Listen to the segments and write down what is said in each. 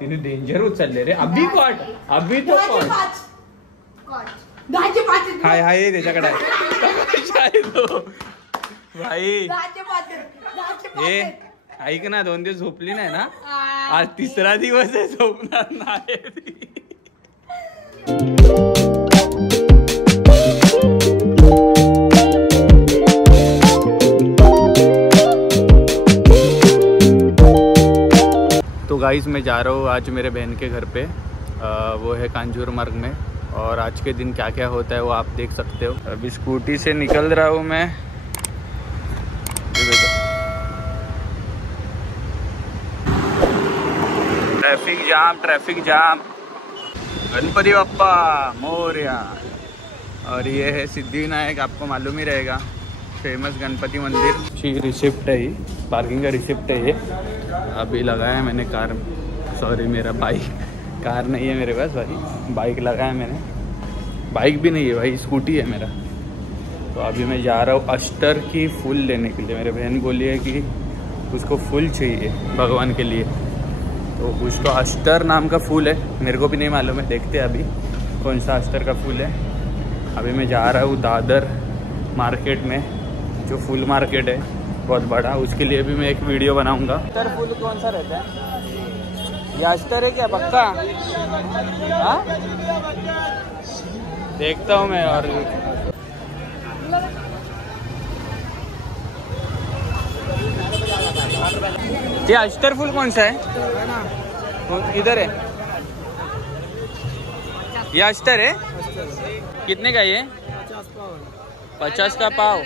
तिने डेंजर उचलले रे. अभी कॉट, अभी तो कॉट. हाय हाय त्याच्याकडे आहे तो भाई. हे ऐक ना, 2 दिवस झोपली नाही ना, आज 3रा दिवस आहे, झोपणार नाही. तो गाइस मैं जा रहा हूँ आज मेरे बहन के घर पे. वो है कांजूरमार्ग में, और आज के दिन क्या क्या होता है वो आप देख सकते हो. अभी स्कूटी से निकल रहा हूँ मैं. Traffic jam. गणपति बप्पा मोरया. और ये है सिद्धिविनायक, आपको मालूम ही रहेगा, फेमस गणपति मंदिर की रिसिप्ट है, ये पार्किंग का रिसिप्ट है. ये अभी लगाया मैंने कार, सॉरी मेरा बाइक, कार नहीं है मेरे पास भाई, बाइक लगाया मैंने. बाइक भी नहीं है भाई, स्कूटी है मेरा. तो अभी मैं जा रहा हूँ अष्टर की फूल लेने के लिए. मेरे बहन बोली है कि उसको फूल चाहिए भगवान के लिए, तो कुछ तो अष्टर नाम का फूल है, मेरे को भी नहीं मालूम है. देखते हैं अभी कौन सा अष्टर का फूल है. अभी मैं जा रहा हूँ दादर मार्केट में, जो फूल मार्केट है बहुत बड़ा, उसके लिए भी मैं एक वीडियो बनाऊंगा. अष्टर फूल कौन सा रहता है? ये अष्टर है क्या पक्का? हाँ देखता हूँ मैं. और ये अष्टर फूल कौन सा है? इधर है ये अष्टर है. कितने का ये? 50 का पाव.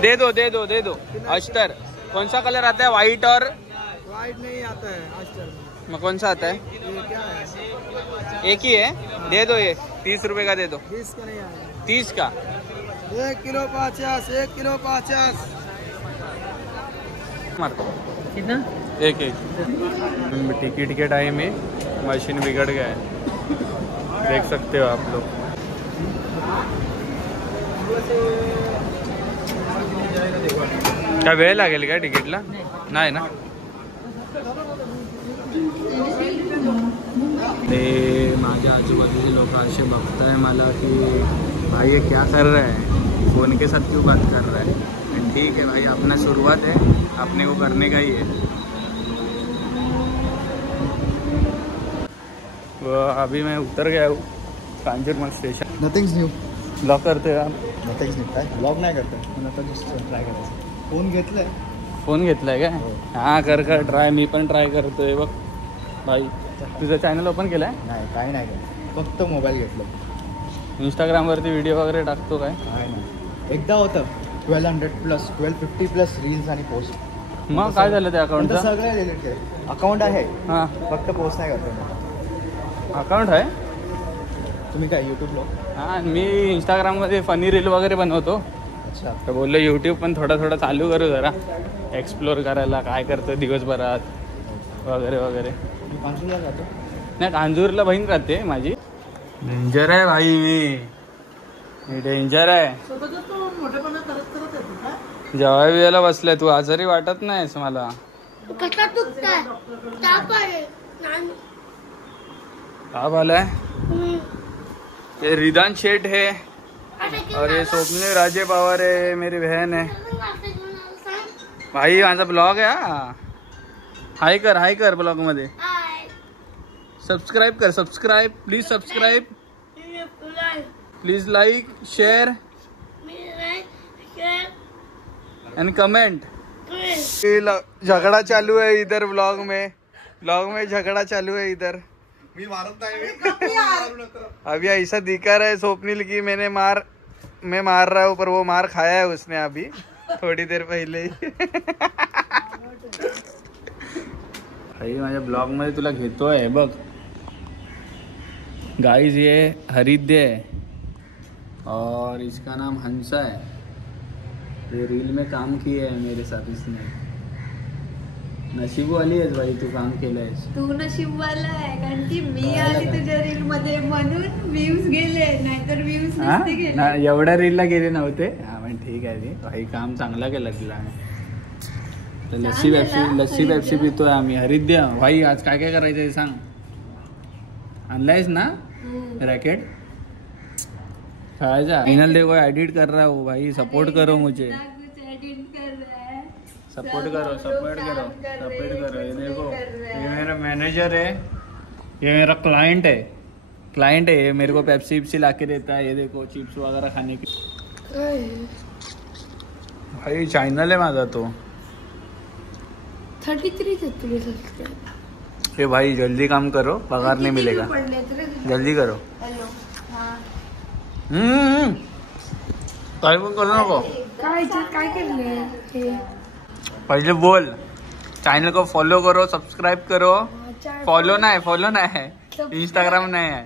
दे दो अष्टर. कौन सा कलर आता है? व्हाइट और वाइट नहीं आता है अष्टर में. कौन सा आता है? ये क्या है? एक ही है. दे दो, ये 30 रुपए का दे दो. 20 का नहीं आएगा. 30 का. 1 किलो 50. 1 किलो 50. कितना? एक. टिकट के टाइम में मशीन बिगड़ गया है, देख सकते हो आप लोग. क्या वेळ लागेल का तिकीटला? नाही ना. ते माझ्या आजूबाजूचे लोग असे बघताय मला की भाई ये क्या कर रहा है, फोन के साथ क्यों बात कर रहा है. ठीक है भाई, अपना शुरुआत है, अपने को करने का ही है. वो अभी मैं उतर गया हूँ Kanjurmarg station. Nothings new. Blog करते हो आप? Nothings new. काय ब्लॉग नाही करत, पण आता ट्राय करायचं. फोन घेतलाय. फोन घेतलाय काय? हां कर ट्राय. मी पण ट्राय करतोय बघ भाई. तुझं चॅनल ओपन केलं आहे? नाही, काही नाही करत, फक्त मोबाईल घेतला. इंस्टाग्रामवरती व्हिडिओ वगैरे टाकतो काय? काय नाही. एकदा होतं 1250+ रील्स आणि पोस्ट. मग काय झालं त्या अकाउंटचं? सगळं डिलीट केलं. अकाउंट आहे, हां, फक्त पोस्ट नाही करतो. अकाउंट आहे. तुम्ही काय यूट्यूबला? हां, मी इंस्टाग्राममध्ये फनी रील वगैरे बनवतो. अच्छा. तर बोललो यूट्यूब पण थोडा चालू करू, जरा एक्सप्लोर करायला, काय करतो दिवसभरात वगैरे वगैरे. मी कांजूरला जातो. नाही, कांजूरला बहीण राहते माझी. डेंजर आहे भाई, मी डेंजर आहे. जेव्हा वेळेला बसलाय तू, आजारी वाटत नाहीस मला. ताप आलाय. ये रिदान शेठ है और ये स्वप्निल राजे पवार है, मेरी बहन है भाई. माझा ब्लॉग है. हाय कर ब्लॉग मध्ये. सबस्क्राईब कर. Please subscribe. Please like, share end comment. झगड़ा चालू है इधर ब्लॉग में झगड़ा चालू है इधर. मी मारत नाही. अभी ऐसा दिखा रहा है स्वप्निल की मैं मार रहा हूँ, पर वो मार खाया है उसने अभी थोड़ी देर पहले ही. भाई माझ्या ब्लॉग मध्ये तुला घेतोय बघ. गाइस ये हरिद्य है और इसका नाम हंसा है. ये रील में काम किया है मेरे साथ इसने. नशीब वाली आहेस भाई, तू काम केलंयस. तू नशीबवाला आहे, कारण की मी आली तुझ्या रील मध्ये म्हणून व्ह्यूज गेले, नाहीतर व्ह्यूज नसते गेले. एवढ्या रीलला गेले नव्हते. हा पण ठीक आहे, भाई काम चांगला केला तुला. तर लस्सी पेप्सी पितोय आम्ही. हरिद्या भाई आज काय काय करायचंय सांग. आणलायस ना रॅकेट खेळायचा. इनल देखो एडिट कर रहा हो भाई, सपोर्ट करो मुझे, सपोर्ट करो. ये देखो ये मेरा मैनेजर है, ये मेरा क्लाइंट है. ये मेरे को पेप्सी वेप्सी ला के देता है. ये देखो चिप्स वगैरह खाने की. भाई चॅनल आहे माझा तो. 33 थे तुम्हें सब्सक्राइब. ये भाई जल्दी काम करो, पगार नहीं मिलेगा. जल्दी करो. हेलो. हाँ. काय पण करू नको. काय केलं. पहले बोल. चैनल को फॉलो करो, सब्सक्राइब करो. फॉलो ना है इंस्टाग्राम नहीं है.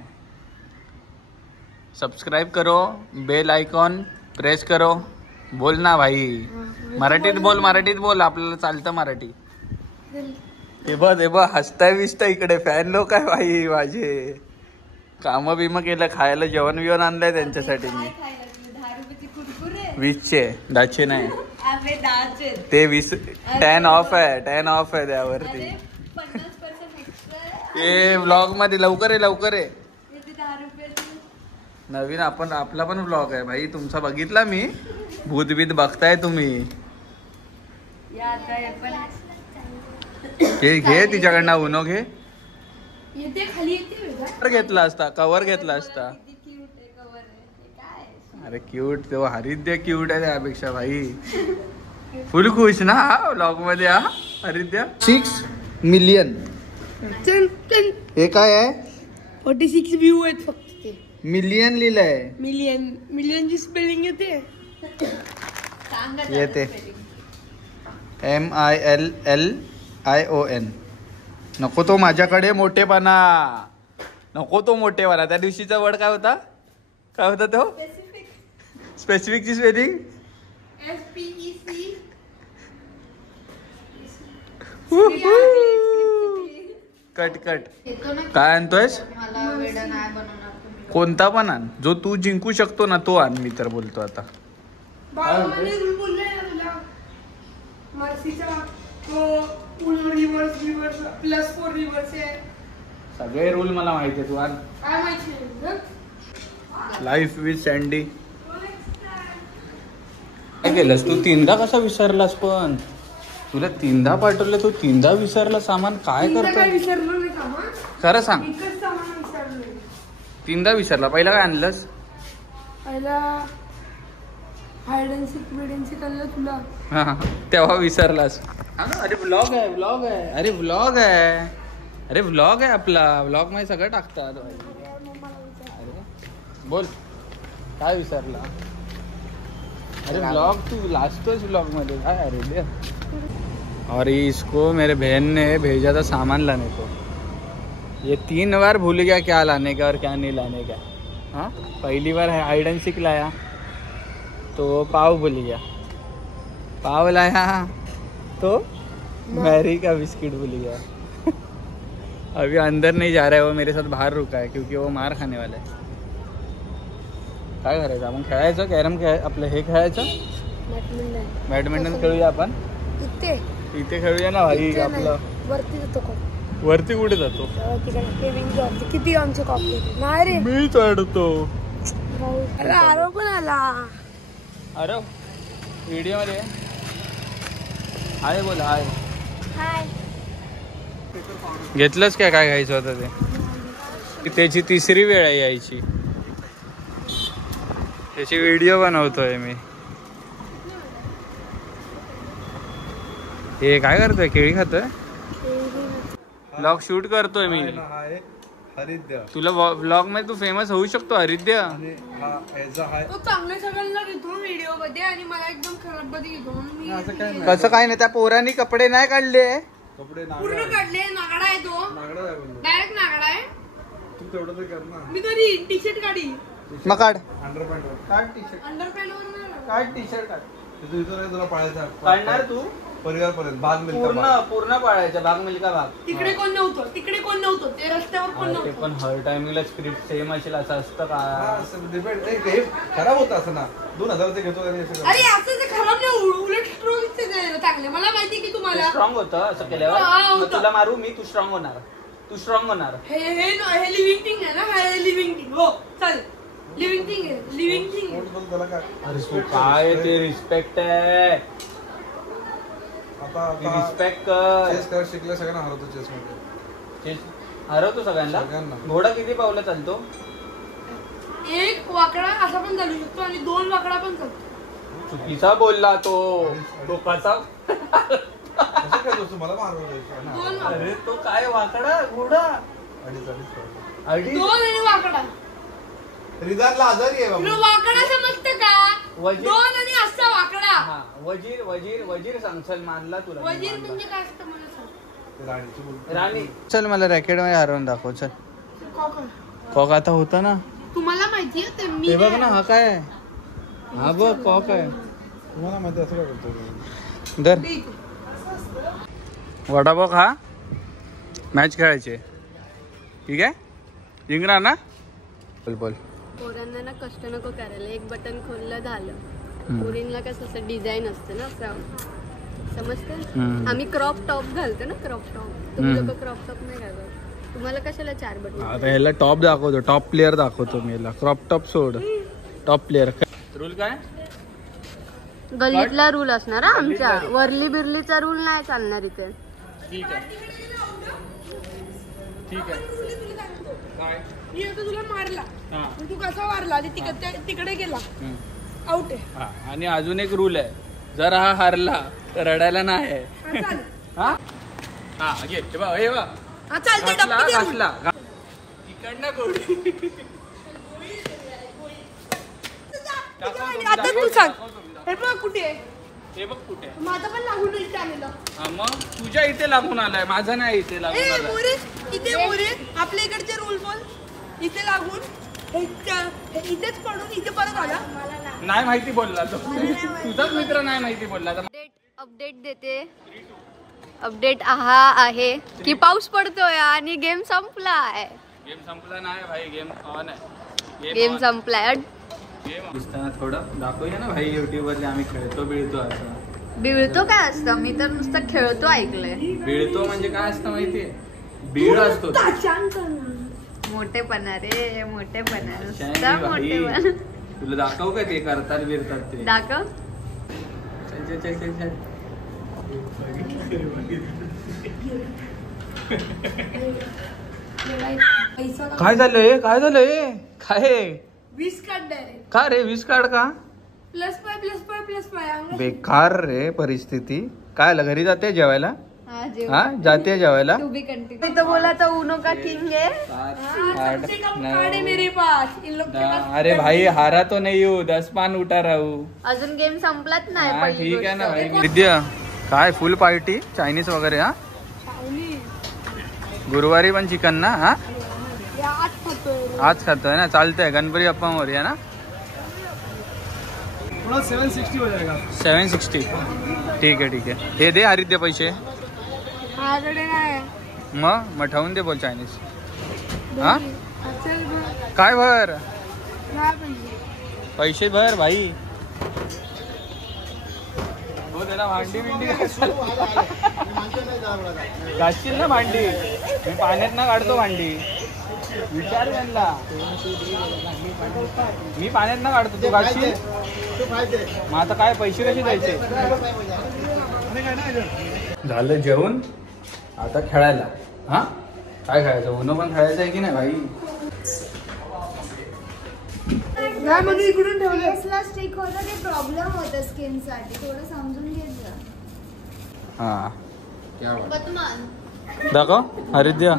सब्सक्राइब करो, बेल आयकॉन प्रेस करो. बोल ना भाई. मराठीत बोल आपल्याला चालतं मराठी. हे बघ हसताय बिसताय इकडे. फॅन लोक आहे भाई माझे. काम बिम केलं, खायला जेवण बिवण आणलंय त्यांच्यासाठी मी. 20चे 10चे नाही ते 20. 10 ऑफ आहे त्यावरती. ते व्लॉग मध्ये लवकर आहे. नवीन आपला पण व्लॉग आहे भाई. तुमचा बघितला मी. भूतबीत बघताय तुम्ही. घे तिच्याकडनं उनो घे. कवर घेतला असता. अरे क्यूट तो हरिद्या क्यूट आहे त्यापेक्षा भाई. फुल खुश ना व्लॉग मध्ये हरिद्या. 6 मिलियन हे काय आहे. 46 व्ह्यू आहेत फक्त. ते मिलियन लिहिलंय. मिलियन ची स्पेलिंग येते MILLION. नको तो माझ्याकडे मोठेपणा. त्या दिवशीचा वर्ड काय होता तो. स्पेसिफिक ची स्पेलिंग SPEC. कट काय आणतोयस. कोणता पण आण जो तू जिंकू शकतो ना तो आण. मी तर बोलतो आता. सगळे रूल मला माहिती आहे. तू आण. Life with sandy. काय केलंस तू. 3दा कसा विसरलास. पण तुला 3दा पाठवलं, तू 3दा विसरला सामान. काय करतो खरं सांग. 3दा विसरला. पहिला काय आणलंस. तुला तेव्हा विसरलास. अरे व्लॉग आहे आपला. व्लॉग मध्ये सगळं टाकतात. बोल काय विसरला. अरे व्लॉग तू लाजतोस व्लॉग मध्ये काय. अरे दे. और इसको मेरे बहन ने भेजा था सामान लाने को. ये 3 बार भूल गया क्या लाने का और क्या नहीं लाने का. हाँ पहली बार हाइड एंड सीक लाया तो पाव भूल गया. पाव लाया तो मैरी का बिस्किट भूल गया. अभी अंदर नहीं जा रहा है वो. मेरे साथ बाहर रुका है क्योंकि वो मार खाने वाला है. काय करायचं आपण. खेळायचं कॅरम आपलं हे खेळायचं. बॅडमिंटन खेळूया आपण. इथे खेळूया ना भाई. आपलं वरती कुठे जातो. किती आमचे कॉपी नाही रे. मी चढतो. अरे आरो पण आला. अरे व्हिडिओ मध्ये हाय बोल. हाय घेतलंच काय घ्यायचं होतं ते. त्याची 3री वेळ आहे यायची. त्याची व्हिडिओ बनवतोय मी. हे काय करतोय. केळी खातोय. व्लॉग शूट करतोय मी. हरिद्या तुला व्लॉग मध्ये तू फेमस होऊ शकतो. हरिद्या चांगले सगळ्यांना घेतो व्हिडिओ मध्ये आणि मला एकदम खराब मध्ये घेतो. कसं काय नाही. त्या पोरांनी कपडे नाही काढले. कपडे पूर्ण काढले. नागडा आहे तो. डायरेक्ट नागडा आहे. तू तेवढं तर कर ना. मी कधी टी शर्ट काढी. मग काढ. अंडरपॅन्ट काढ टी शर्ट. अंडरपॅन्ट वर काढ टी शर्ट. काढ. तुला पाळायचा. काढणार तू. परिवार पर्यंत भाग मिल्का पूर्ण पाळायचा. भाग मिल्का भाग. तिकडे कोण नव्हतं. ते रस्त्यावर कोण नव्हतं. ते पण हर टाइमिंगला स्क्रिप्ट सेम असेल असं असतं का. खराब होत असं ना. 2000 घेतो. अरे असं ते खराब नाही. उलट स्ट्रोक चांगले मला माहिती की तुम्हाला स्ट्रॉंग होतं असं केल्यावर. मग तुला मारू मी, तू स्ट्रॉंग होणार. तू स्ट्रॉंग होणार. हे लिव्हिंग थिंग आहे ना. हे लिव्हिंग थिंग. हो चालेल. लिव्हिंग थिंग आहे. लिव्हिंग थिंग आहे. अरे तू काय ते रिस्पेक्ट आहे. रिस्पेक्ट कर. चेस कर शिकल्या सगळ्यांना हरवतो चेस मध्ये. चेस हरवतो सगळ्यांना. घोडा किती पावलं चालतो? एक वाकडा असा पण चालू शकतो आणि 2 वाकडा पण चालतो. चुकीचा बोलला तो. डोकाचा. मला मारवलं. अरे तो काय वाकडा घोडा. 2 आणि वाकडा. रिदानला आजारी आहे तुला वाकडा समजतं का? 2 आणि असा वाकडा. हा वजीर वजीर वजीर सांगसल मानला तुला. वजीर म्हणजे काय असतं मला सांग. राणी. चल मला रॅकेट मध्ये हरवून दाखव. चल कॉक आता होता ना. तुम्हाला माहितीये ते मी ते बघ ना. हा काय आहे? हा बघ कॉक आहे. तुम्हाला माहिती असं काय करतो. दर वडापाव खा. मॅच खेळायचे. ठीक आहे. जिंकणार ना. बोल बोल. पोरांना ना कष्ट नको करायला. एक बटन खोललं झालं. पोरींना कसं असं डिझाईन असतं ना फ्रॉम. समजतं. आम्ही क्रॉप टॉप घालतो ना. Crop top. तुम्ही लोक क्रॉप टॉप नाही घालत. तुम्हाला कशाला 4 बटन. आता ह्याला टॉप दाखवतो. टॉप प्लेअर दाखवतो मी याला. क्रॉप टॉप सोड. Top player. रूल काय? गल्लीतला रूल असणार हा आमच्या. वरली बिरलीचा रूल नाही चालणार इथे. ठीक आहे. ठीक आहे. मी आता तुला मारला. तू कसा मारला? तिकडे गेला. आउट आहे. हा आणि अजून एक रूल आहे. जर हा हारला तर रडायला नाही आहे. हा हा घे. हे बघ हे बघ. चालते. घासला. इकडनं गोडी. आता तू सांग. हे बघ कुठे आहे. हे बघ कुठे आहे. माझं पण लागून इथे आलेलं. हा मग तुझ्या इथे लागून आलाय. माझा नाही इथे लागून आलाय. मोरे इथे मोरे आपल्या इकडचे रूल बोल. इथे लागून इथेच पडून इथे परत आला. नाही माहिती बोलला तो. तुझाच मित्र नाही माहिती बोलला. अपडेट देते. अपडेट हा आहे की पाऊस पडतोय आणि गेम संपलाय. गेम संपला नाही भाई. गेम ऑन आहे. गेम संपलाय. दिसताना थोडं दाखवूया ना भाई. युट्यूब वरती आम्ही खेळतो बिळतो असं. बिळतो काय असतं? मी तर नुसतं खेळतो ऐकलंय. बिळतो म्हणजे काय असतं माहितीये? बीळ असतो. मोठेपणा रे. मोठेपणा. शायनी भाई. मोठेपणा. तुला दाखव का ते करतात बिरतात ते. दाखव. चल चल चल चल. काय झालंय? काय झालंय? काय 20 काढ डायरेक्ट. का रे 20 कार्ड का? +5 बेकार रे परिस्थिती. काय आलं घरी जाते जेवायला? हा जाते जेवायला. मी तो बोला तो उनो का किंग है. मेरे पास इन लोग के पास. अरे भाई हारा तो नहीं हूँ. 10 पान उठा राहू. अजून गेम संपलाच नाही. हा पहिली ठीक आहे ना गोष्ट. भाई. विद्या काय फुल पार्टी चायनीज वगैरे. हा गुरुवारी पण चिकन ना. हा आज खातोय ना. चालतंय. गणपती बाप्पा मोरया ना. 760 हो जाएगा. 760. ठीक आहे ठीक आहे. हे दे आदित्य पैसे. मग ठेवून दे बोल चायनीज. हा काय भर पैसे भर भाई. हो दे ना. भांडी बिंडी घासशील ना भांडी. मी पाण्यात ना काढतो भांडी. विचार त्यांना. मी पाण्यात ना काढतो. तू घासशील. मग आता काय पैसे कसे द्यायचे. झालं जेवण. आता खेळायला. हा काय खेळायचं. उनो पण खेळायचं आहे की नाही भाई. म्हणून इकडून ठेवलं. स्टिक होतं ते प्रॉब्लेम होतं स्किन साठी. थोडं समजून घेत जा. हा दाखव. हरिद्या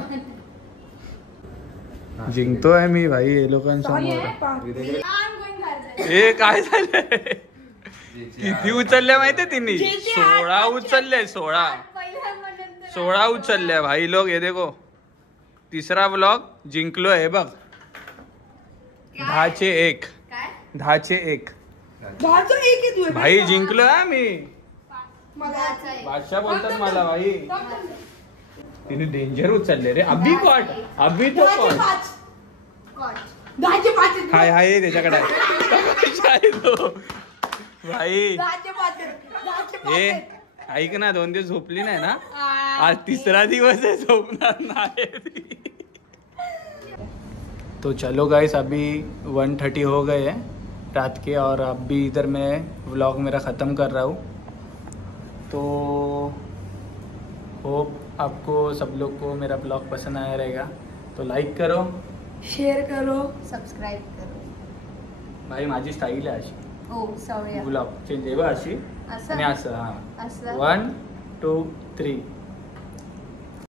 जिंकतोय मी भाई हे लोकांसमोर. ए काय झालंय. किती उचलल्या माहितीये तिने. 16 उचलले. 16 उचलल्या भाई लोग. हे देखो तिसरा ब्लॉग जिंकलोय. हे बघ 10-1. 10-1 भाई जिंकलोय मी. बादशाह बोलतात मला भाई. तिने डेंजर उचलले रे. अभी कॉट. अभी तो कॉट. हाय हाय त्याच्याकडे आहे तो भाई. ऐक ना 2 दिवस झोपली नाही ना. आज 3रा दिवस है झोपणार नाही. तो चलो गाइस अभी 1:30 हो गए हैं रात के और अभी इधर मैं व्लॉग मेरा ख़त्म कर रहा हूँ. तो होप आपको सब लोग को मेरा ब्लॉग पसंद आया रहेगा. तो लाईक करो, शेअर करो. सबस्क्राईब करो. भाई माझी स्टाईल आहे अशी. ओ सॉरी ब्लॉग चेंज आहे बा अशी असं आणि असं. हां असं 1 2 3